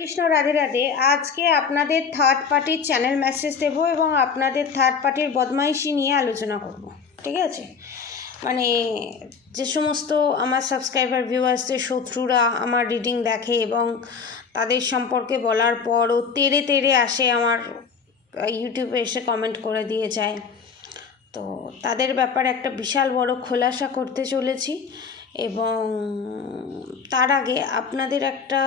কৃষ্ণ রাধে রাধে। আজকে আপনাদের থার্ড পার্টির চ্যানেল মেসেজ দেব এবং আপনাদের থার্ড পার্টির বদমাইশি নিয়ে আলোচনা করব। ঠিক আছে, মানে যে সমস্ত আমার সাবস্ক্রাইবার ভিউয়ার্সদের শত্রুরা আমার রিডিং দেখে এবং তাদের সম্পর্কে বলার পরও তেড়ে তেড়ে আসে আমার ইউটিউবে এসে কমেন্ট করে দিয়ে যায়, তো তাদের ব্যাপারে একটা বিশাল বড় খোলাসা করতে চলেছি। এবং তার আগে আপনাদের একটা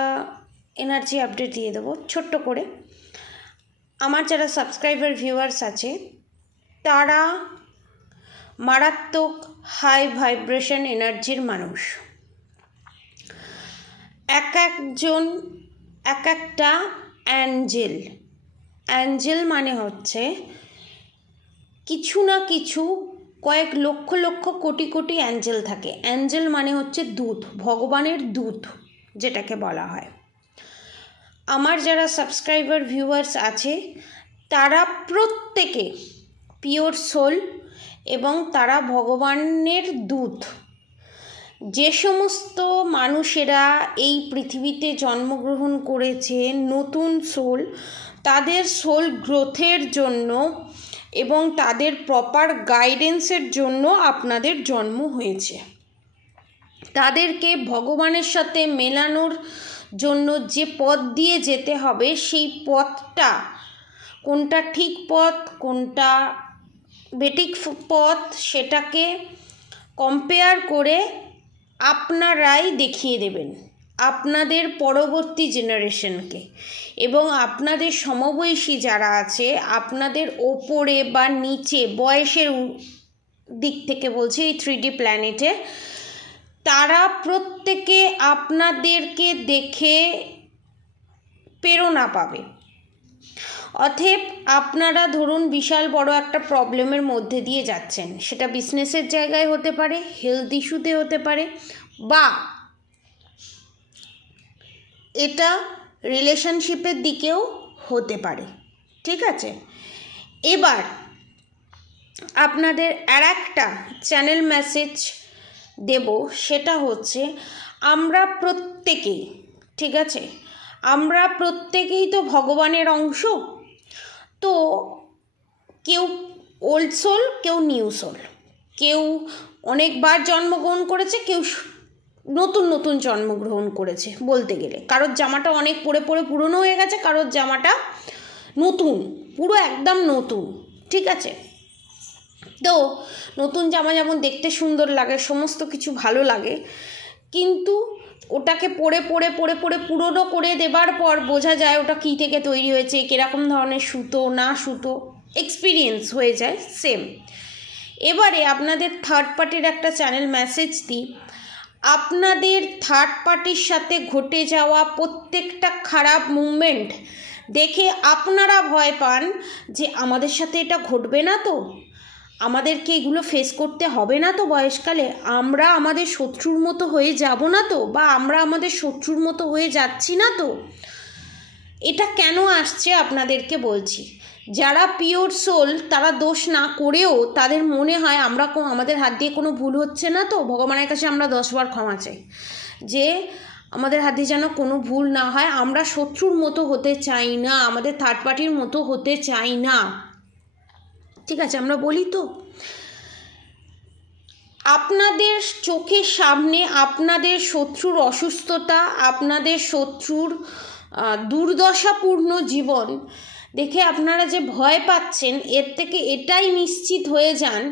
এনার্জি আপডেট দিয়ে দেবো ছোট্ট করে। আমার যারা সাবস্ক্রাইবার ভিউয়ার্স আছে তারা মারাত্মক হাই ভাইব্রেশন এনার্জির মানুষ। একজন এক একটা অ্যাঞ্জেল। অ্যাঞ্জেল মানে হচ্ছে কিছু না কিছু কয়েক লক্ষ লক্ষ কোটি কোটি অ্যাঞ্জেল থাকে। অ্যাঞ্জেল মানে হচ্ছে দূত, ভগবানের দূত যেটাকে বলা হয়। আমার যারা সাবস্ক্রাইবার ভিউয়ার্স আছে তারা প্রত্যেকে পিওর সোল এবং তারা ভগবানের দূত। যে সমস্ত মানুষেরা এই পৃথিবীতে জন্মগ্রহণ করেছে নতুন সোল, তাদের সোল গ্রোথের জন্য এবং তাদের প্রপার গাইডেন্সের জন্য আপনাদের জন্ম হয়েছে। তাদেরকে ভগবানের সাথে মেলানোর জন্য যে পথ দিয়ে যেতে হবে সেই পথটা কোনটা ঠিক পথ কোনটা বেঠিক পথ সেটাকে কম্পেয়ার করে আপনারাই দেখিয়ে দেবেন আপনাদের পরবর্তী জেনারেশনকে। এবং আপনাদের সমবয়সী যারা আছে আপনাদের ওপরে বা নিচে বয়সের দিক থেকে বলছি এই 3D প্ল্যানেটে, তারা প্রত্যেকে আপনাদেরকে দেখে প্রেরণা পাবে। অতএব আপনারা ধরুন বিশাল বড় একটা প্রবলেমের মধ্যে দিয়ে যাচ্ছেন, সেটা বিজনেসের জায়গায় হতে পারে, হেলথ ইস্যুতে হতে পারে, বা এটা রিলেশনশিপের দিকেও হতে পারে। ঠিক আছে, এবার আপনাদের আর একটা চ্যানেল মেসেজ দেব, সেটা হচ্ছে আমরা প্রত্যেকেই, ঠিক আছে, আমরা প্রত্যেকেই তো ভগবানের অংশ। তো কেউ ওল্ড সোল, কেউ নিউ সোল, কেউ অনেকবার জন্মগ্রহণ করেছে, কেউ নতুন নতুন জন্মগ্রহণ করেছে। বলতে গেলে কারোর জামাটা অনেক পরে পরে পুরনো হয়ে গেছে, কারোর জামাটা নতুন, পুরো একদম নতুন। ঠিক আছে, তো নতুন জামা যেমন দেখতে সুন্দর লাগে, সমস্ত কিছু ভালো লাগে, কিন্তু ওটাকে পরে পরে পরে পরে পুরনো করে দেবার পর বোঝা যায় ওটা কী থেকে তৈরি হয়েছে, কীরকম ধরনের সুতো না সুতো, এক্সপিরিয়েন্স হয়ে যায় সেম। এবারে আপনাদের থার্ড পার্টির একটা চ্যানেল মেসেজ দিই। আপনাদের থার্ড পার্টির সাথে ঘটে যাওয়া প্রত্যেকটা খারাপ মুভমেন্ট দেখে আপনারা ভয় পান যে আমাদের সাথে এটা ঘটবে না তো, আমাদেরকে এগুলো ফেস করতে হবে না তো বয়সকালে, আমরা আমাদের শত্রুর মতো হয়ে যাব না তো, বা আমরা আমাদের শত্রুর মতো হয়ে যাচ্ছি না তো। এটা কেন আসছে আপনাদেরকে বলছি। যারা পিওর সোল তারা দোষ না করেও তাদের মনে হয় আমরা আমাদের হাত দিয়ে কোনো ভুল হচ্ছে না তো, ভগবানের কাছে আমরা 10 বার ক্ষমা চাই যে আমাদের হাত দিয়ে যেন কোনো ভুল না হয়। আমরা শত্রুর মতো হতে চাই না, আমাদের থার্ড পার্টির মতো হতে চাই না। ঠিক আছে, আমরা বলি তো আপনাদের চোখের সামনে আপনাদের শত্রুর অসুস্থতা, আপনাদের শত্রুর দুর্দশাপূর্ণ জীবন দেখে আপনারা যে ভয় পাচ্ছেন, এর থেকে এটাই নিশ্চিত হয়ে যান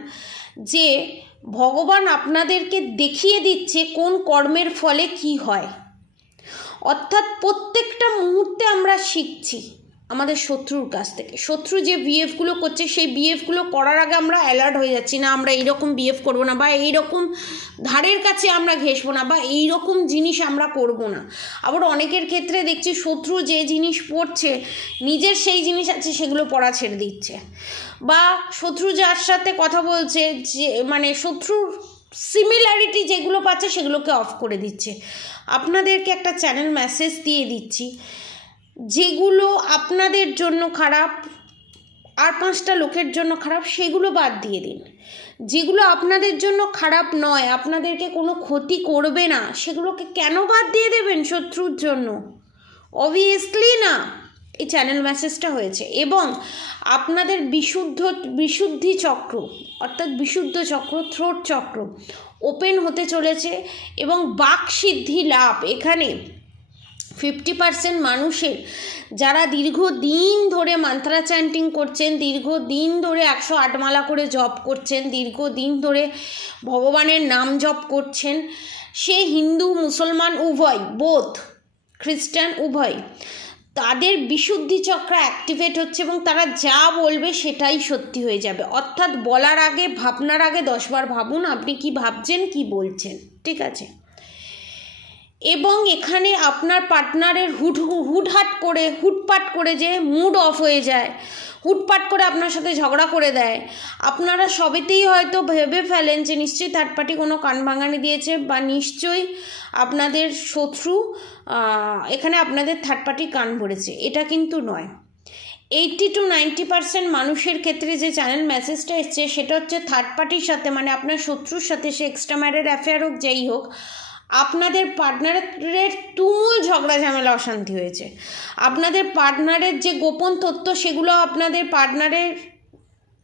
যে ভগবান আপনাদেরকে দেখিয়ে দিচ্ছে কোন কর্মের ফলে কি হয়। অর্থাৎ প্রত্যেকটা মুহূর্তে আমরা শিখছি আমাদের শত্রুর কাছ থেকে। শত্রু যে বিহেভগুলো করছে সেই বিহেভগুলো করার আগে আমরা অ্যালার্ট হয়ে যাচ্ছি, না আমরা এইরকম বিহেভ করবো না, বা এইরকম ধারের কাছে আমরা ঘেঁষবো না, বা এইরকম জিনিস আমরা করব না। আবার অনেকের ক্ষেত্রে দেখছি শত্রু যে জিনিস পড়ছে নিজের সেই জিনিস আছে সেগুলো পড়া ছেড়ে দিচ্ছে, বা শত্রু যার সাথে কথা বলছে যে মানে শত্রুর সিমিলারিটি যেগুলো পাচ্ছে সেগুলোকে অফ করে দিচ্ছে। আপনাদেরকে একটা চ্যানেল মেসেজ দিয়ে দিচ্ছি, যেগুলো আপনাদের জন্য খারাপ আর 5টা লোকের জন্য খারাপ সেগুলো বাদ দিয়ে দিন। যেগুলো আপনাদের জন্য খারাপ নয়, আপনাদেরকে কোনো ক্ষতি করবে না, সেগুলোকে কেন বাদ দিয়ে দেবেন শত্রুর জন্য? অবভিয়াসলি না, এই চ্যানেল মেসেজটা হয়েছে। এবং আপনাদের বিশুদ্ধি চক্র অর্থাৎ বিশুদ্ধ চক্র, থ্রোট চক্র ওপেন হতে চলেছে এবং বাকসিদ্ধি লাভ। এখানে 50% মানুষের যারা দীর্ঘদিন ধরে মান্ত্রা চ্যান্টিং করছেন, দীর্ঘদিন ধরে 108 মালা করে জপ করছেন, দীর্ঘদিন ধরে ভগবানের নাম জপ করছেন, সে হিন্দু মুসলমান উভয়, বোথ খ্রিস্টান উভয়, তাদের বিশুদ্ধি চক্র অ্যাক্টিভেট হচ্ছে এবং তারা যা বলবে সেটাই সত্যি হয়ে যাবে। অর্থাৎ বলার আগে, ভাবনার আগে 10 বার ভাবুন আপনি কি ভাবছেন, কি বলছেন, ঠিক আছে? এবং এখানে আপনার পার্টনারের হুটপাট করে যে মুড অফ হয়ে যায়, হুটপাট করে আপনার সাথে ঝগড়া করে দেয়, আপনারা সবেতেই হয়তো ভেবে ফেলেন যে নিশ্চয়ই থার্ড পার্টি কোনো কান ভাঙানি দিয়েছে বা নিশ্চয়ই আপনাদের শত্রু এখানে আপনাদের থার্ড পার্টি কান ভরেছে। এটা কিন্তু নয়। 80 to 90% মানুষের ক্ষেত্রে যে চ্যানেল মেসেজটা এসছে সেটা হচ্ছে থার্ড পার্টির সাথে, মানে আপনার শত্রুর সাথে, সে এক্সট্রা ম্যারিড অ্যাফেয়ার হোক, যেই হোক, আপনাদের পার্টনারের তুমুল ঝগড়া ঝামেলা অশান্তি হয়েছে। আপনাদের পার্টনারের যে গোপন তথ্য সেগুলো আপনাদের পার্টনারের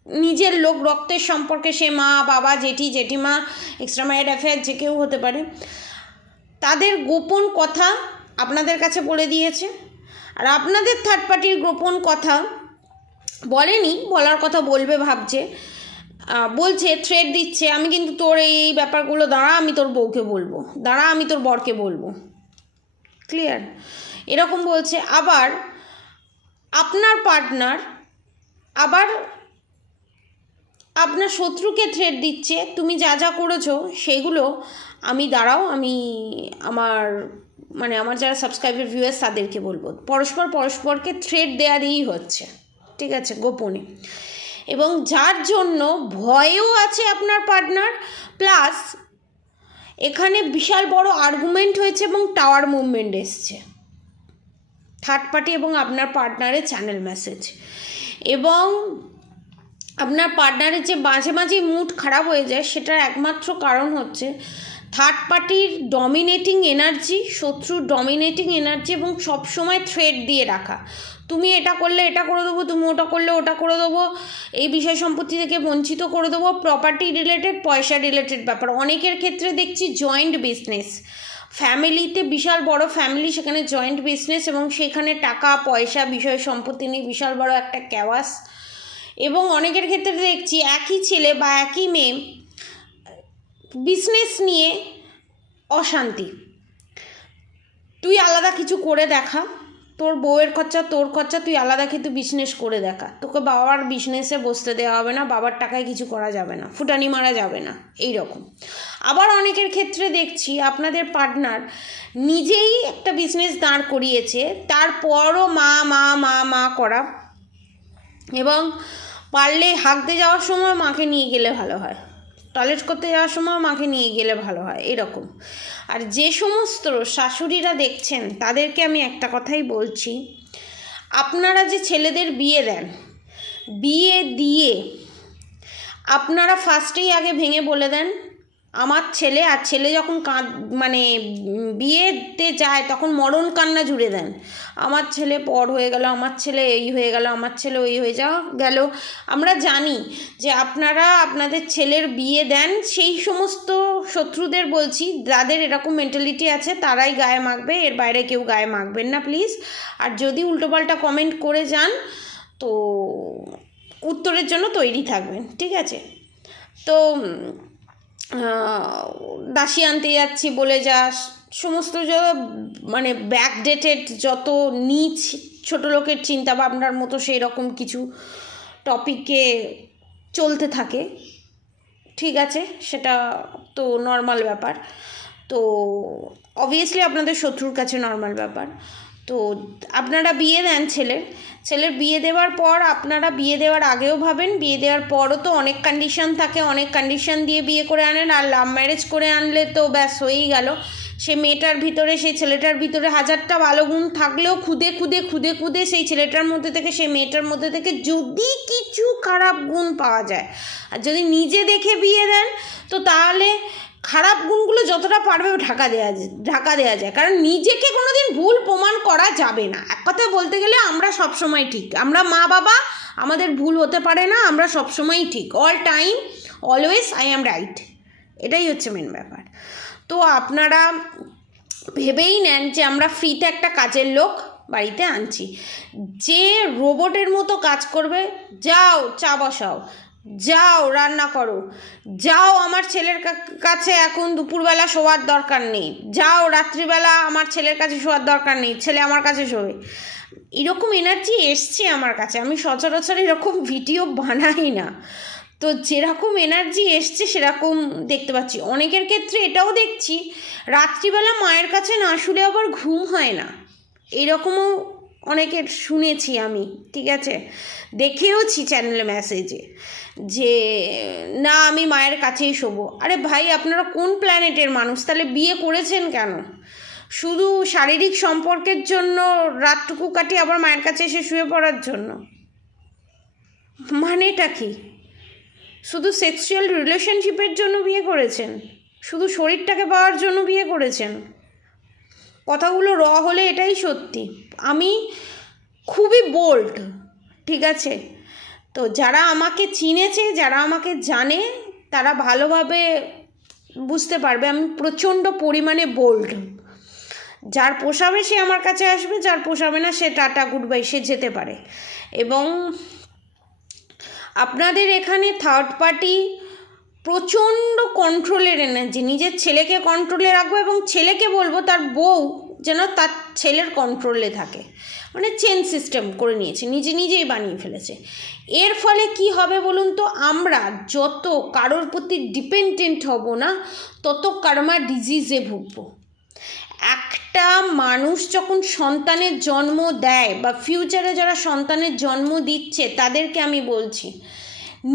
নিজের লোক, রক্তের সম্পর্কে, সে মা, বাবা, জেঠি, জেঠিমা, এক্সট্রা ম্যারিড অ্যাফেয়ার যে কেউ হতে পারে, তাদের গোপন কথা আপনাদের কাছে বলে দিয়েছে। আর আপনাদের থার্ড পার্টির গোপন কথা বলেনি, বলার কথা বলবে ভাবছে, বলছে, থ্রেট দিচ্ছে, আমি কিন্তু তোর এই ব্যাপারগুলো দাঁড়া, আমি তোর বউকে বলবো, দাঁড়া আমি তোর বরকে বলবো, ক্লিয়ার, এরকম বলছে। আবার আপনার পার্টনার আবার আপনার শত্রুকে থ্রেট দিচ্ছে, তুমি যা যা করেছো সেইগুলো আমি দাঁড়াও, আমি আমার যারা সাবস্ক্রাইবার ভিউয়ার্স তাদেরকে বলবো। পরস্পরকে থ্রেট দেওয়া দিয়েই হচ্ছে, ঠিক আছে, গোপনে। এবং যার জন্য ভয়ও আছে আপনার পার্টনার, প্লাস এখানে বিশাল বড় আর্গুমেন্ট হয়েছে এবং টাওয়ার মুভমেন্ট এসছে থার্ড পার্টি এবং আপনার পার্টনারের চ্যানেল মেসেজ। এবং আপনার পার্টনারের যে মাঝে মাঝে মুড খারাপ হয়ে যায় সেটার একমাত্র কারণ হচ্ছে থার্ড পার্টির ডমিনেটিং এনার্জি, শত্রুর ডমিনেটিং এনার্জি এবং সবসময় থ্রেট দিয়ে রাখা। তুমি এটা করলে এটা করে দেবো, তুমি ওটা করলে ওটা করে দেবো, এই বিষয় সম্পত্তি থেকে বঞ্চিত করে দেবো, প্রপার্টি রিলেটেড, পয়সা রিলেটেড ব্যাপার। অনেকের ক্ষেত্রে দেখছি জয়েন্ট বিজনেস, ফ্যামিলিতে বিশাল বড় ফ্যামিলি, সেখানে জয়েন্ট বিজনেস এবং সেখানে টাকা পয়সা বিষয় সম্পত্তি নিয়ে বিশাল বড় একটা ক্যাওয়াস। এবং অনেকের ক্ষেত্রে দেখছি একই ছেলে বা একই মেয়ে বিজনেস নিয়ে অশান্তি। তুই আলাদা কিছু করে দেখা, তোর বউয়ের খরচা, তোর খরচা, তুই আলাদা কিন্তু বিজনেস করে দেখা, তোকে বাবার বিজনেসে বসতে দেওয়া হবে না, বাবার টাকায় কিছু করা যাবে না, ফুটানি মারা যাবে না, এই রকম। আবার অনেকের ক্ষেত্রে দেখছি আপনাদের পার্টনার নিজেই একটা বিজনেস দাঁড় করিয়েছে, তারপরও মা মা মা মা করা, এবং পারলে হাঁকতে যাওয়ার সময় মাকে নিয়ে গেলে ভালো হয়, টয়লেট করতে যাওয়ার সময় মাকে নিয়ে গেলে ভালো হয়, এরকম। আর যে সমস্ত শাশুড়িরা দেখছেন তাদেরকে আমি একটা কথাই বলছি, আপনারা যে ছেলেদের বিয়ে দেন, বিয়ে দিয়ে আপনারা ফার্স্টেই আগে ভেঙে বলে দেন আমার ছেলে, আর ছেলে যখন বিয়েতে যায় তখন মরণ কান্না জুড়ে দেন, আমার ছেলে পর হয়ে গেল, আমার ছেলে এই হয়ে গেল, আমার ছেলে ওই হয়ে গেল। আমরা জানি যে আপনারা আপনাদের ছেলের বিয়ে দেন, সেই সমস্ত শত্রুদের বলছি যাদের এরকম মেন্টালিটি আছে তারাই গায়ে মাখবে, এর বাইরে কেউ গায়ে মাখবেন না প্লিজ। আর যদি উল্টোপাল্টা কমেন্ট করে যান তো উত্তরের জন্য তৈরি থাকবেন, ঠিক আছে? তো দাসী আনতে যাচ্ছি বলে যা সমস্ত ব্যাকডেটেড যত নিচ ছোট লোকের চিন্তা ভাবনার মতো সেই রকম কিছু টপিকে চলতে থাকে, ঠিক আছে, সেটা তো নর্মাল ব্যাপার, তো অবভিয়াসলি আপনাদের শত্রুর কাছে নর্মাল ব্যাপার। তো আপনারা বিয়ে দেন ছেলের বিয়ে দেওয়ার পর, আপনারা বিয়ে দেওয়ার আগেও ভাবেন, বিয়ে দেওয়ার পরও তো অনেক কন্ডিশন থাকে, অনেক কন্ডিশন দিয়ে বিয়ে করে আনেন। আর লাভ ম্যারেজ করে আনলে তো ব্যাস হয়েই গেল, সে মেয়েটার ভিতরে, সেই ছেলেটার ভিতরে হাজারটা ভালো গুণ থাকলেও খুদে সেই ছেলেটার মধ্যে থেকে, সেই মেয়েটার মধ্যে থেকে যদি কিছু খারাপ গুণ পাওয়া যায়, আর যদি নিজে দেখে বিয়ে দেন তো তাহলে খারাপ গুণগুলো যতটা পারবে ঢাকা দেওয়া যায়, কারণ নিজেকে কোনোদিন ভুল প্রমাণ করা যাবে না। এক কথায় বলতে গেলে আমরা সবসময় ঠিক, আমরা মা বাবা, আমাদের ভুল হতে পারে না, আমরা সবসময়ই ঠিক, all time always I am right, এটাই হচ্ছে মেন ব্যাপার। তো আপনারা ভেবেই নেন যে আমরা ফ্রিতে একটা কাজের লোক বাড়িতে আনছি যে রোবটের মতো কাজ করবে, যাও চা বসাও, যাও রান্না করো, যাও আমার ছেলের কাছে এখন দুপুরবেলা শোয়ার দরকার নেই, যাও রাত্রিবেলা আমার ছেলের কাছে শোয়ার দরকার নেই, ছেলে আমার কাছে শোবে। এরকম এনার্জি এসছে আমার কাছে, আমি সচরাচর এরকম ভিডিও বানাই না, তো যেরকম এনার্জি এসছে সেরকম দেখতে পাচ্ছি। অনেকের ক্ষেত্রে এটাও দেখছি রাত্রিবেলা মায়ের কাছে না শুলে আবার ঘুম হয় না, এরকমও অনেকের শুনেছি আমি, ঠিক আছে, দেখেওছি চ্যানেলে মেসেজে যে না আমি মায়ের কাছেই শোবো। আরে ভাই আপনারা কোন প্ল্যানেটের মানুষ? তাহলে বিয়ে করেছেন কেন? শুধু শারীরিক সম্পর্কের জন্য রাতটুকু কাটিয়ে আবার মায়ের কাছে এসে শুয়ে পড়ার জন্য? মানেটা কি? শুধু সেক্সুয়াল রিলেশনশিপের জন্য বিয়ে করেছেন? শুধু শরীরটাকে পাওয়ার জন্য বিয়ে করেছেন? কথাগুলো র হলে এটাই সত্যি। আমি খুবই বোল্ড, ঠিক আছে, তো যারা আমাকে চিনেছে, যারা আমাকে জানে, তারা ভালোভাবে বুঝতে পারবে আমি প্রচণ্ড পরিমাণে বোল্ড। যার পোষাবে সে আমার কাছে আসবে, যার পোষাবে না সে টাটা গুড বাই, সে যেতে পারে। এবং আপনাদের এখানে থার্ড পার্টি প্রচণ্ড কন্ট্রোলের এনার্জি, নিজের ছেলেকে কন্ট্রোলে রাখবো এবং ছেলেকে বলবো তার বউ যেন তার ছেলের কন্ট্রোলে থাকে, মানে চেন সিস্টেম করে নিয়েছে, নিজেই বানিয়ে ফেলেছে। এর ফলে কি হবে বলুন তো? আমরা যত কারোর প্রতি ডিপেন্ডেন্ট হব না, তত কার্মা ডিজিজে ভুগবো। একটা মানুষ যখন সন্তানের জন্ম দেয় বা ফিউচারে যারা সন্তানের জন্ম দিচ্ছে তাদেরকে আমি বলছি,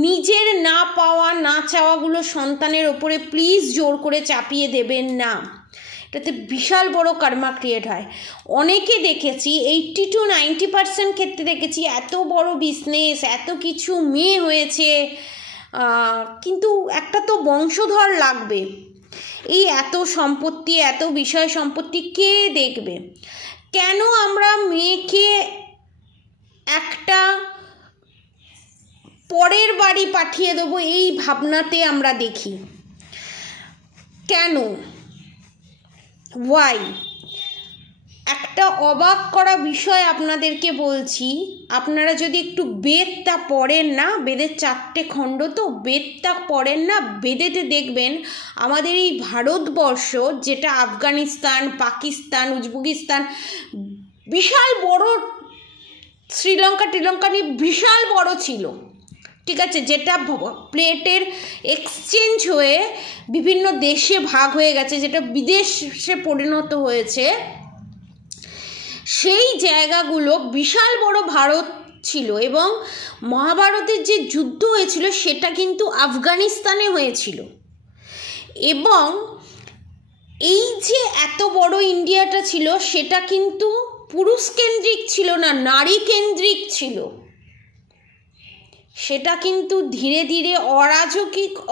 নিজের না পাওয়া না চাওয়াগুলো সন্তানের ওপরে প্লিজ জোর করে চাপিয়ে দেবেন না, এটাতে বিশাল বড় কার্মা ক্রিয়েট হয়। অনেকে দেখেছি 80 to 90% ক্ষেত্রে দেখেছি এত বড় বিজনেস, এত কিছু, মেয়ে হয়েছে, কিন্তু একটা তো বংশধর লাগবে, এই এত সম্পত্তি, এত বিষয় সম্পত্তি কে দেখবে? কেন আমরা মেয়েকে একটা পরের বাড়ি পাঠিয়ে দেবো এই ভাবনাতে আমরা দেখি? কেন? ওয়াই? একটা অবাক করা বিষয় আপনাদেরকে বলছি, আপনারা যদি একটু বেদটা পড়েন না, বেদের 4টে খণ্ড তো, বেদটা পড়েন না, বেদেতে দেখবেন আমাদের এই ভারতবর্ষ, যেটা আফগানিস্তান, পাকিস্তান, উজবেকিস্তান, বিশাল বড়, শ্রীলঙ্কা নিয়ে বিশাল বড় ছিল, ঠিক আছে, যেটা প্লেটের এক্সচেঞ্জ হয়ে বিভিন্ন দেশে ভাগ হয়ে গেছে, যেটা বিদেশে পরিণত হয়েছে, সেই জায়গাগুলো বিশাল বড় ভারত ছিল। এবং মহাভারতের যে যুদ্ধ হয়েছিল সেটা কিন্তু আফগানিস্তানে হয়েছিল। এবং এই যে এত বড় ইন্ডিয়াটা ছিল সেটা কিন্তু পুরুষ কেন্দ্রিক ছিল না, নারী কেন্দ্রিক ছিল। সেটা কিন্তু ধীরে ধীরে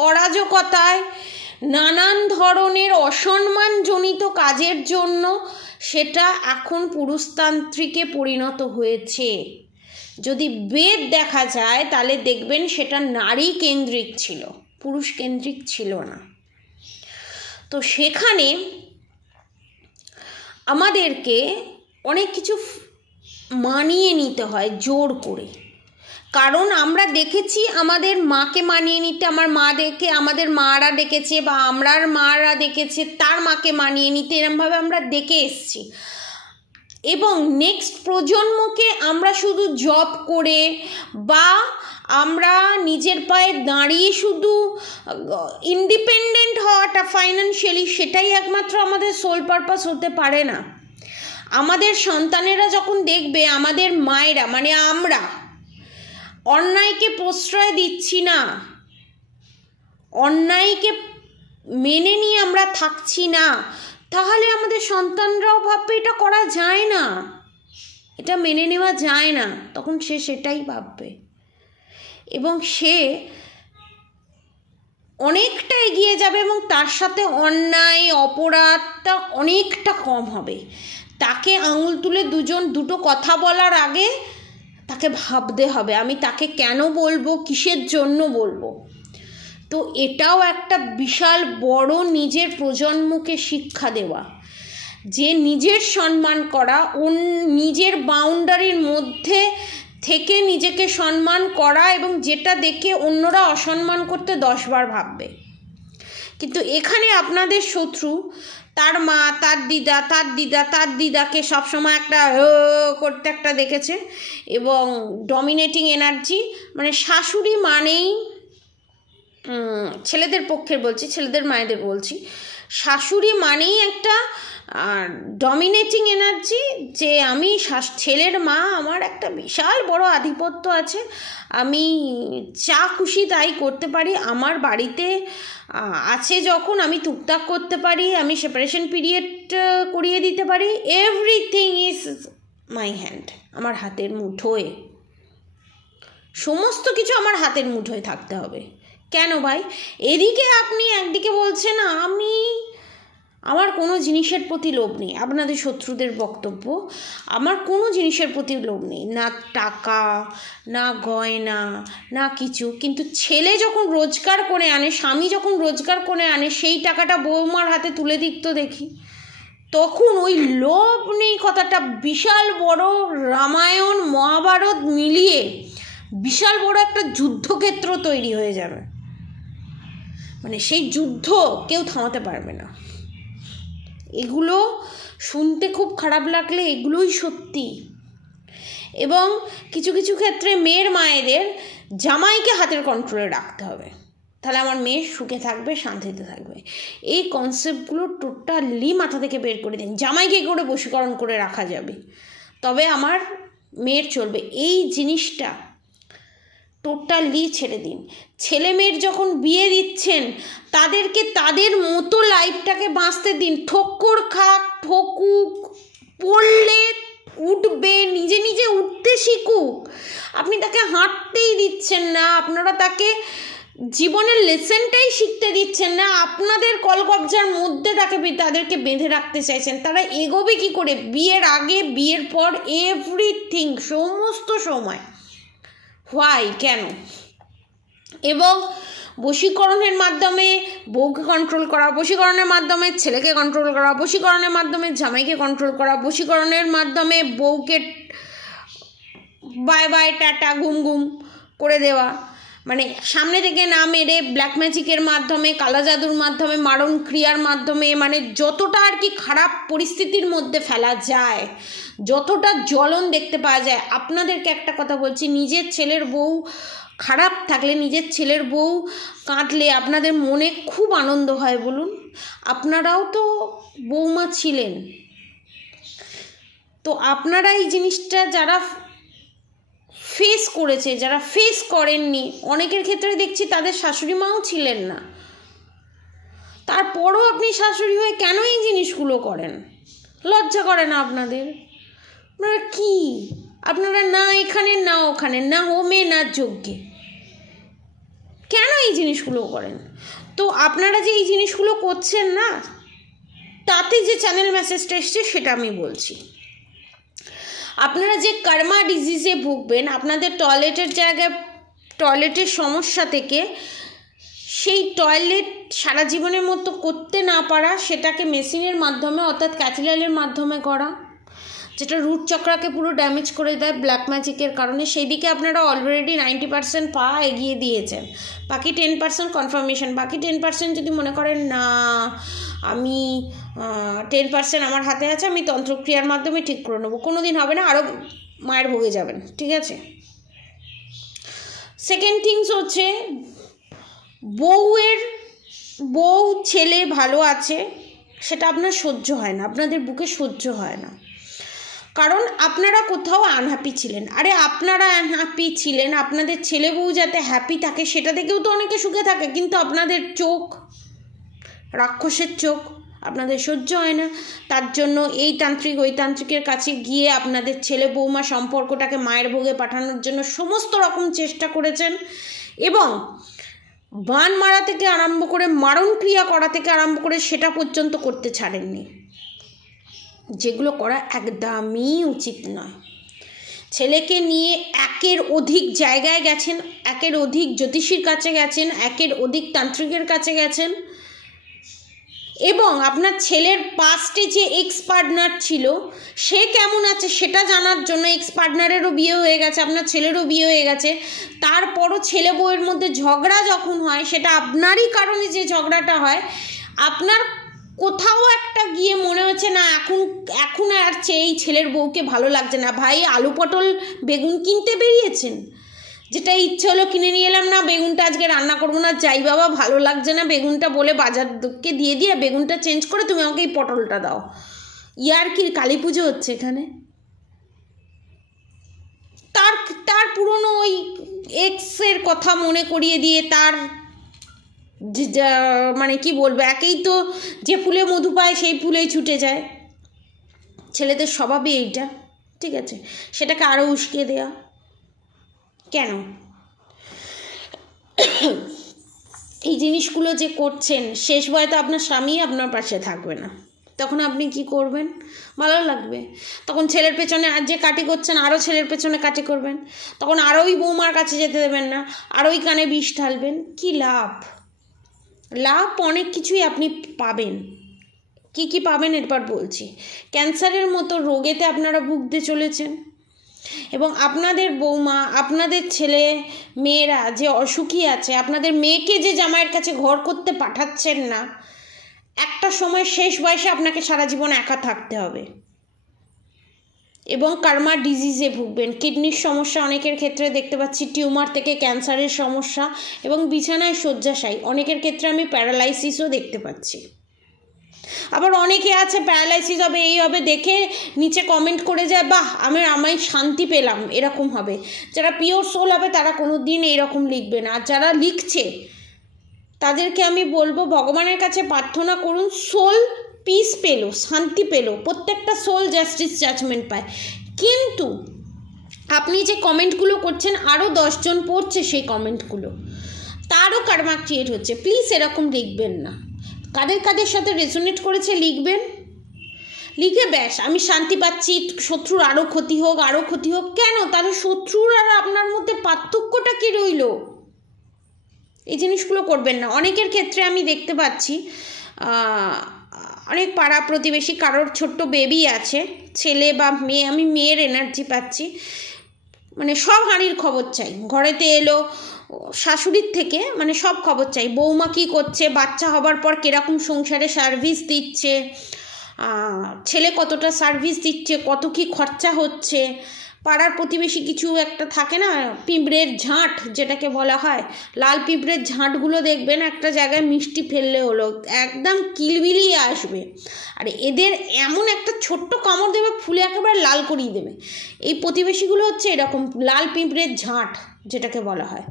অরাজকতায়, নানান ধরনের অসম্মানজনিত কাজের জন্য সেটা এখন পুরুষতান্ত্রিকে পরিণত হয়েছে। যদি বেদ দেখা যায় তাহলে দেখবেন সেটা নারী কেন্দ্রিক ছিল, পুরুষ কেন্দ্রিক ছিল না। তো সেখানে আমাদেরকে অনেক কিছু মানিয়ে নিতে হয় জোর করে, কারণ আমরা দেখেছি আমাদের মাকে মানিয়ে নিতে, আমাদের মারা দেখেছে বা আমরার মারা দেখেছে তার মাকে মানিয়ে নিতে, এরমভাবে আমরা দেখে এসছি। এবং নেক্সট প্রজন্মকে আমরা শুধু জব করে বা আমরা নিজের পায়ে দাঁড়িয়ে শুধু ইন্ডিপেন্ডেন্ট হওয়াটা ফাইন্যান্সিয়ালি, সেটাই একমাত্র আমাদের সোল পারপাস হতে পারে না। আমাদের সন্তানেরা যখন দেখবে আমাদের মায়েরা, মানে আমরা অন্যায়কে প্রশ্রয় দিচ্ছি না, অন্যায়কে মেনে নিয়ে আমরা থাকছি না, তাহলে আমাদের সন্তানরাও ভাববে এটা করা যায় না, এটা মেনে নেওয়া যায় না, তখন সে সেটাই ভাববে। এবং সে অনেকটা এগিয়ে যাবে এবং তার সাথে অন্যায় অপরাধটা অনেকটা কম হবে। তাকে আঙুল তুলে দুটো কথা বলার আগে তাকে ভাবতে হবে আমি তাকে কেন বলবো, কিসের জন্য বলবো। তো এটাও একটা বিশাল বড় নিজের প্রজন্মকে শিক্ষা দেওয়া, যে নিজের সম্মান করা, নিজের বাউন্ডারির মধ্যে থেকে নিজেকে সম্মান করা, এবং যেটা দেখে অন্যরা অসম্মান করতে 10 বার ভাববে। কিন্তু এখানে আপনাদের শত্রু তার মা, তার দিদাকে সবসময় একটা করতে একটা দেখেছে, এবং ডমিনেটিং এনার্জি, মানে শাশুড়ি মানেই, ছেলেদের পক্ষের বলছি, ছেলেদের মায়েদের বলছি, শাশুড়ি মানেই একটা ডমিনেটিং এনার্জি, যে আমি ছেলের মা, আমার একটা বিশাল বড় আধিপত্য আছে, আমি যা খুশি তাই করতে পারি, আমার বাড়িতে আছে যখন আমি টুকটাক করতে পারি, আমি সেপারেশন পিরিয়ড করিয়ে দিতে পারি, এভরিথিং ইজ মাই হ্যান্ড, আমার হাতের মুঠোয়, সমস্ত কিছু আমার হাতের মুঠোয় থাকতে হবে। কেন ভাই? এদিকে আপনি একদিকে বলছেন আমার কোনো জিনিসের প্রতি লোভ নেই, আপনাদের শত্রুদের বক্তব্য, আমার কোনো জিনিসের প্রতি লোভ নেই, না টাকা, না গয়না, না কিছু, কিন্তু ছেলে যখন রোজগার করে আনে, স্বামী যখন রোজগার করে আনে, সেই টাকাটা বৌমার হাতে তুলে দিত দেখি, তখন ওই লোভ নেই কথাটা বিশাল বড় রামায়ণ মহাভারত মিলিয়ে বিশাল বড় একটা যুদ্ধক্ষেত্র তৈরি হয়ে যাবে। মানে সেই যুদ্ধ কেউ থামাতে পারবে না। এগুলো শুনতে খুব খারাপ লাগলে এগুলোই সত্যি। এবং কিছু কিছু ক্ষেত্রে মেয়ের মায়েদের জামাইকে হাতের কন্ট্রোলে রাখতে হবে, তাহলে আমার মেয়ে সুখে থাকবে, শান্তিতে থাকবে। এই কনসেপ্টগুলো টোটালি মাথা থেকে বের করে দিন। জামাইকে করে বশীকরণ করে রাখা যাবে, তবে আমার মেয়ের চলবে, এই জিনিসটা টোটালি ছেড়ে দিন। ছেলে মেয়ের যখন বিয়ে দিচ্ছেন, তাদেরকে তাদের মতো লাইফটাকে বাঁচতে দিন। ঠোক্কর খাক, ঠকুক, পড়লে উঠবে, নিজে নিজে উঠতে শিখুক। আপনি তাকে হাঁটতেই দিচ্ছেন না, আপনারা তাকে জীবনের লেসেনটাই শিখতে দিচ্ছেন না, আপনাদের কলকবজার মধ্যে তাদেরকে বেঁধে রাখতে চাইছেন। তারা এগোবে কী করে? বিয়ের আগে, বিয়ের পর, এভরিথিং, সমস্ত সময়। হোয়াই? কেন? এবং বশীকরণের মাধ্যমে বউকে কন্ট্রোল করা, বশীকরণের মাধ্যমে ছেলেকে কন্ট্রোল করা, বশীকরণের মাধ্যমে জামাইকে কন্ট্রোল করা, বশীকরণের মাধ্যমে বউকে বাই বাই টাটা ঘুম ঘুম করে দেওয়া, মানে সামনে থেকে না মেরে ব্ল্যাক ম্যাজিকের মাধ্যমে, কালা জাদুর মাধ্যমে, মারণ ক্রিয়ার মাধ্যমে, মানে যতটা আর কি খারাপ পরিস্থিতির মধ্যে ফেলা যায়, যতটা জ্বলন দেখতে পাওয়া যায়। আপনাদেরকে একটা কথা বলছি, নিজের ছেলের বউ খারাপ থাকলে, নিজের ছেলের বউ কাঁদলে আপনাদের মনে খুব আনন্দ হয় বলুন? আপনারাও তো বৌমা ছিলেন, তো আপনারা এই জিনিসটা যারা ফেস করেছে, যারা ফেস করেননি, অনেকের ক্ষেত্রে দেখছি তাদের শাশুড়ি মাও ছিলেন না, তারপরও আপনি শাশুড়ি হয়ে কেন এই জিনিসগুলো করেন? লজ্জা করে না আপনাদের? আপনারা কি, আপনারা না এখানে না ওখানে, না হোমে না যজ্ঞে, কেন এই জিনিসগুলো করেন? তো আপনারা যে এই জিনিসগুলো করছেন না, তাতে যে চ্যানেল মেসেজটা এসছে সেটা আমি বলছি। আপনারা যে কার্মা ডিজিজে ভুগবেন, আপনাদের টয়লেটের সমস্যা থেকে, সেই টয়লেট সারা জীবনের মতো করতে না পারা, সেটাকে মেশিনের মাধ্যমে অর্থাৎ ক্যাথিলারের মাধ্যমে করা, যেটা রুট চক্রাকে পুরো ড্যামেজ করে দেয় ব্ল্যাক ম্যাজিকের কারণে, সেই দিকে আপনারা অলরেডি 90% পা এগিয়ে দিয়েছেন। বাকি 10% কনফার্মেশন। বাকি 10% যদি মনে করেন না আমি 10% আমার হাতে আছে, আমি তন্ত্রক্রিয়ার মাধ্যমে ঠিক করে নেবো, কোনো দিন হবে না, আরও মায়ের ভোগে যাবেন। ঠিক আছে? সেকেন্ড থিংস হচ্ছে, বউ ছেলে ভালো আছে, সেটা আপনার সহ্য হয় না, আপনাদের বুকে সহ্য হয় না, কারণ আপনারা কোথাও আনহ্যাপি ছিলেন। আরে আপনারা আনহ্যাপি ছিলেন, আপনাদের ছেলে বউ যাতে হ্যাপি থাকে সেটা দেখেও তো অনেকে সুখে থাকে, কিন্তু আপনাদের চোখ রাক্ষসের চোখ, আপনাদের সহ্য হয় না। তার জন্য এই তান্ত্রিক ওই তান্ত্রিকের কাছে গিয়ে আপনাদের ছেলে বৌমা সম্পর্কটাকে মায়ের ভোগে পাঠানোর জন্য সমস্ত রকম চেষ্টা করেছেন, এবং বান মারা থেকে আরম্ভ করে মারণ ক্রিয়া করা থেকে আরম্ভ করে সেটা পর্যন্ত করতে ছাড়েননি, যেগুলো করা একদমই উচিত নয়। ছেলেকে নিয়ে একের অধিক জায়গায় গেছেন, একের অধিক জ্যোতিষীর কাছে গেছেন, একের অধিক তান্ত্রিকের কাছে গেছেন, এবং আপনার ছেলের পাস্টে যে এক্স পার্টনার ছিল সে কেমন আছে সেটা জানার জন্য, এক্স পার্টনারেরও বিয়ে হয়ে গেছে, আপনার ছেলেরও বিয়ে হয়ে গেছে, তারপরও ছেলে বউয়ের মধ্যে ঝগড়া যখন হয়, সেটা আপনারই কারণে যে ঝগড়াটা হয়, আপনার কোথাও একটা গিয়ে মনে হচ্ছে না এখন আর এই ছেলের বউকে ভালো লাগছে না। ভাই, আলু পটল বেগুন কিনতে বেরিয়েছেন, যেটা ইচ্ছে হলো কিনে নিয়ে এলাম, না বেগুনটা আজকে রান্না করবো না, যাই বাবা ভালো লাগছে না বেগুনটা বলে বাজারকে দিয়ে বেগুনটা চেঞ্জ করে তুমি আমাকে এই পটলটা দাও। ইয়ার কি কালী পুজো হচ্ছে এখানে? তার পুরনো ওই এক্সের কথা মনে করিয়ে দিয়ে তার মানে কি বলবো, একেই তো যে ফুলে মধু পায় সেই ফুলেই ছুটে যায়। ছেলেদের স্বভাবই এইটা, ঠিক আছে? সেটাকে আরও উস্কে দেওয়া কেন? এই জিনিসগুলো যে করছেন, শেষ বয়সে আপনার স্বামী আপনার পাশে থাকবে না, তখন আপনি কি করবেন? ভালো লাগবে? তখন ছেলের পেছনে আর যে কাটি করছেন আরও ছেলের পেছনে কাটি করবেন, তখন আরোই বৌমার কাছে যেতে দেবেন না, আরোই কানে বিষ ঢালবেন। কি লাভ? লাভ অনেক কিছুই আপনি পাবেন। কি কি পাবেন এরপর বলছি। ক্যান্সারের মতো রোগেতে আপনারা ভুগতে চলেছেন, এবং আপনাদের বৌমা, আপনাদের ছেলে মেয়েরা যে অসুখী আছে, আপনাদের মেয়েকে যে জামাইয়ের কাছে ঘর করতে পাঠাচ্ছেন না, একটা সময় শেষ বয়সে আপনাকে সারা জীবন একা থাকতে হবে, এবং কার্মা ডিজিজে ভুগবেন। কিডনির সমস্যা অনেকের ক্ষেত্রে দেখতে পাচ্ছি, টিউমার থেকে ক্যান্সারের সমস্যা, এবং বিছানায় শয্যাশায়ী। অনেকের ক্ষেত্রে আমি প্যারালাইসিসও দেখতে পাচ্ছি। আবার অনেকে আছে প্যারালাইসিস হবে, এই হবে, দেখে নিচে কমেন্ট করে যায়, বাহ আমি শান্তি পেলাম, এরকম হবে। যারা পিওর সোল হবে তারা কোনো দিন এইরকম লিখবে না। আর যারা লিখছে তাদেরকে আমি বলবো, ভগবানের কাছে প্রার্থনা করুন, সোল পিস পেলো, শান্তি পেলো। প্রত্যেকটা সোল জাস্টিস জাজমেন্ট পায়, কিন্তু আপনি যে কমেন্টগুলো করছেন আরও 10 জন পড়ছে সেই কমেন্টগুলো, তারও কার্মা ক্রিয়েট হচ্ছে। প্লিজ এরকম লিখবেন না। কাদের সাথে রেজোনেট করেছে লিখবেন, লিখে ব্যাস আমি শান্তি পাচ্ছি, শত্রুর আরও ক্ষতি হোক, আরও ক্ষতি হোক। কেন? তাহলে শত্রুর আর আপনার মধ্যে পার্থক্যটা কী রইল? এই জিনিসগুলো করবেন না। অনেকের ক্ষেত্রে আমি দেখতে পাচ্ছি, অনেক পাড়া প্রতিবেশী কারোর ছোট্ট বেবি আছে, ছেলে বা মেয়ে, আমি মেয়ের এনার্জি পাচ্ছি, মানে সব হাঁড়ির খবর চাই। ঘরেতে এলো শাশুড়ির থেকে, মানে সব খবর চাই। বৌমা কী করছে, বাচ্চা হবার পর কীরকম সংসারে সার্ভিস দিচ্ছে, ছেলে কতটা সার্ভিস দিচ্ছে, কত কি খরচা হচ্ছে। পাড়ার প্রতিবেশী কিছু একটা থাকে না, পিঁপড়ের ঝাঁট যেটাকে বলা হয়, লাল পিঁপড়ের ঝাঁটগুলো দেখবেন একটা জায়গায় মিষ্টি ফেললে হলো একদম কিলবিলিয়ে আসবে, আর এদের এমন একটা ছোট্ট কামড় দেবে, ফুলে একেবারে লাল করিয়ে দেবে। এই প্রতিবেশীগুলো হচ্ছে এরকম লাল পিঁপড়ের ঝাঁট যেটাকে বলা হয়।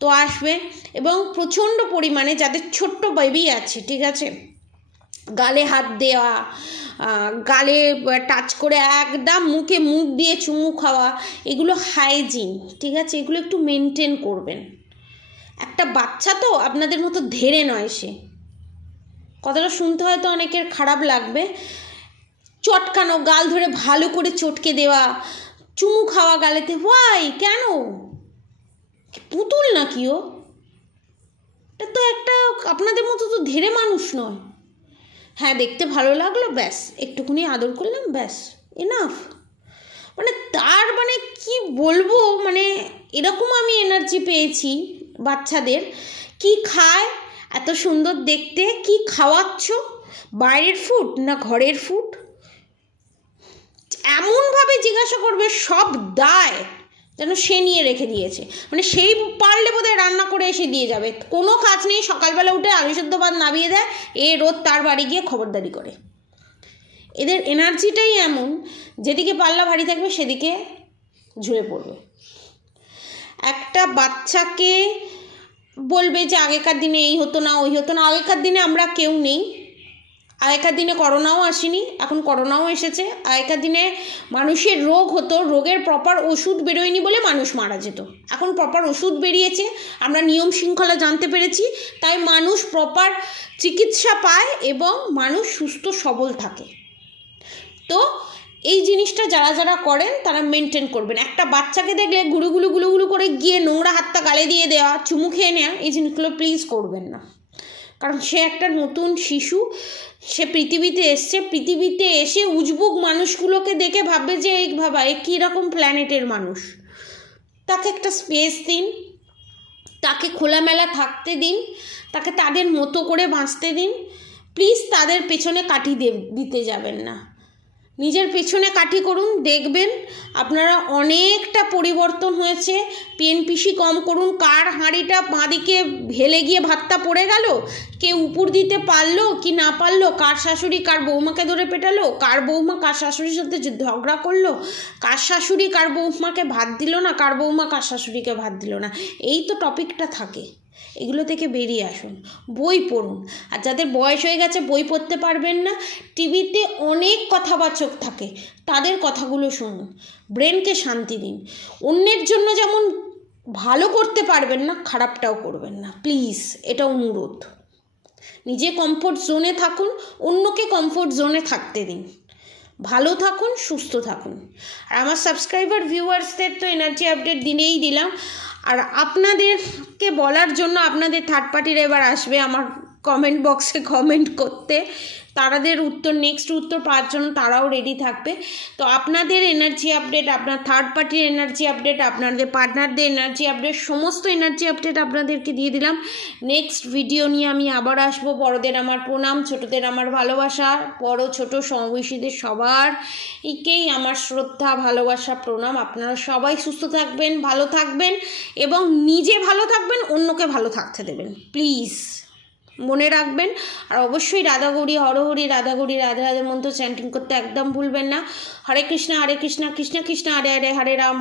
তো আসবে, এবং প্রচণ্ড পরিমাণে যাদের ছোট্ট বেবি আছে, ঠিক আছে, গালে হাত দেওয়া, গালে টাচ করে একদম মুখে মুখ দিয়ে চুমু খাওয়া, এগুলো হাইজিন, ঠিক আছে? এগুলো একটু মেনটেন করবেন। একটা বাচ্চা তো আপনাদের মতো ধেড়ে নয় সে। কথাটা শুনতে হয়তো অনেকের খারাপ লাগবে, চটকানো, গাল ধরে ভালো করে চটকে দেওয়া, চুমু খাওয়া গালেতে, ভাই কেন? পুতুল নাকি ও? এটা তো একটা আপনাদের মতো তো ধেড়ে মানুষ নয়। হ্যাঁ, দেখতে ভালো লাগলো, ব্যাস একটুখানি আদর করলাম, ব্যাস এনাফ। মানে তার মানে কি বলবো, মানে এরকম আমি এনার্জি পেয়েছি বাচ্চাদের। কি খায় এত সুন্দর দেখতে, কি খাওয়াচ্ছ, বাইরের ফুড না ঘরের ফুড, এমনভাবে জিজ্ঞাসা করবে, সব দায় যেন সে নিয়ে রেখে দিয়েছে। মানে সেই পারলে বোধহয় রান্না করে এসে দিয়ে যাবে, কোনো কাজ নেই, সকালবেলা উঠে আলু সেদ্ধ ভাত নামিয়ে দেয়, এ রোজ তার বাড়ি গিয়ে খবরদারি করে। এদের এনার্জিটাই এমন, যেদিকে পাল্লা ভারী থাকবে সেদিকে ঝুলে পড়বে। একটা বাচ্চাকে বলবে যে আগেকার দিনে এই হতো না, ওই হতো না। আগেকার দিনে আমরা কেউ নেই, আগেকার দিনে করোনাও আসেনি, এখন করোনাও এসেছে। আগেকার দিনে মানুষের রোগ হতো, রোগের প্রপার ওষুধ বেরোয়নি বলে মানুষ মারা যেত। এখন প্রপার ওষুধ বেরিয়েছে, আমরা নিয়ম শৃঙ্খলা জানতে পেরেছি, তাই মানুষ প্রপার চিকিৎসা পায় এবং মানুষ সুস্থ সবল থাকে। তো এই জিনিসটা যারা যারা করেন তারা মেনটেন করবেন। একটা বাচ্চাকে দেখলে গুলুগুলু গুলুগুলু করে গিয়ে নোংরা হাতটা গালে দিয়ে দেওয়া, চুমু খেয়ে নেওয়া, এই জিনিসগুলো প্লিজ করবেন না। কারণ সে একটা নতুন শিশু, সে পৃথিবীতে এসছে, পৃথিবীতে এসে উজবুক মানুষগুলোকে দেখে ভাববে যে এই বাবা এ কীরকম প্ল্যানেটের মানুষ। তাকে একটা স্পেস দিন, তাকে খোলামেলা থাকতে দিন, তাকে তাদের মতো করে বাঁচতে দিন। প্লিজ তাদের পেছনে কাঠি দিতে যাবেন না, নিজের পেছনে কাঠি করুন, দেখবেন আপনারা অনেকটা পরিবর্তন হয়েছে। পিএনপিসি কম করুন। কার হাঁড়িটা বাঁদিকে হেলে গিয়ে ভাতটা পড়ে গেল, কেউ উপর দিতে পারলো কি না পারলো, কার শাশুড়ি কার বৌমাকে ধরে পেটালো, কার বৌমা কার শাশুড়ির সাথে ঝগড়া করলো, কার শাশুড়ি কার বৌমাকে ভাত দিল না, কার বৌমা কার শাশুড়িকে ভাত দিল না, এই তো টপিকটা থাকে। এগুলো থেকে বেরিয়ে আসুন, বই পড়ুন। আর যাদের বয়স হয়ে গেছে বই পড়তে পারবেন না, টিভিতে অনেক কথাবাচক থাকে, তাদের কথাগুলো শুনুন, ব্রেনকে শান্তি দিন। অন্যের জন্য যেমন ভালো করতে পারবেন না, খারাপটাও করবেন না, প্লিজ, এটা অনুরোধ। নিজে কমফোর্ট জোনে থাকুন, অন্যকে কমফোর্ট জোনে থাকতে দিন। ভালো থাকুন, সুস্থ থাকুন। আর আমার সাবস্ক্রাইবার ভিউয়ার্সদের তো এনার্জি আপডেট দিনেই দিলাম। আর আপনাদেরকে বলার জন্য আপনাদের থার্ড পার্টিরা এবার আসবে আমার কমেন্ট বক্সে কমেন্ট করতে, তাদের উত্তর নেক্সট উত্তর পাওয়ার জন্য তারাও রেডি থাকবে। তো আপনাদের এনার্জি আপডেট, আপনার থার্ড পার্টির এনার্জি আপডেট, আপনাদের পার্টনারদের এনার্জি আপডেট, সমস্ত এনার্জি আপডেট আপনাদেরকে দিয়ে দিলাম। নেক্সট ভিডিও নিয়ে আমি আবার আসবো। বড়দের আমার প্রণাম, ছোটদের আমার ভালোবাসা, বড় ছোট সমবয়সীদের সবারকেই আমার শ্রদ্ধা, ভালোবাসা, প্রণাম। আপনারা সবাই সুস্থ থাকবেন, ভালো থাকবেন এবং নিজে ভালো থাকবেন, অন্যকে ভালো থাকতে দেবেন, প্লিজ মনে রাখবেন। আর অবশ্যই রাধাগৌরী হরহরি, রাধাগৌরী রাধে রাধে মন্ত্র চ্যান্টিং করতে একদম ভুলবেন না। হরে কৃষ্ণ কৃষ্ণ কৃষ্ণ হরে হরে, হরে রাম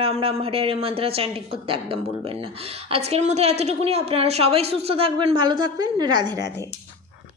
রাম রাম হরে হরে মন্ত্র চ্যান্টিং করতে একদম ভুলবেন না। আজকের মতো এতটুকুনি। আপনারা সবাই সুস্থ থাকবেন, ভালো থাকবেন। রাধে রাধে।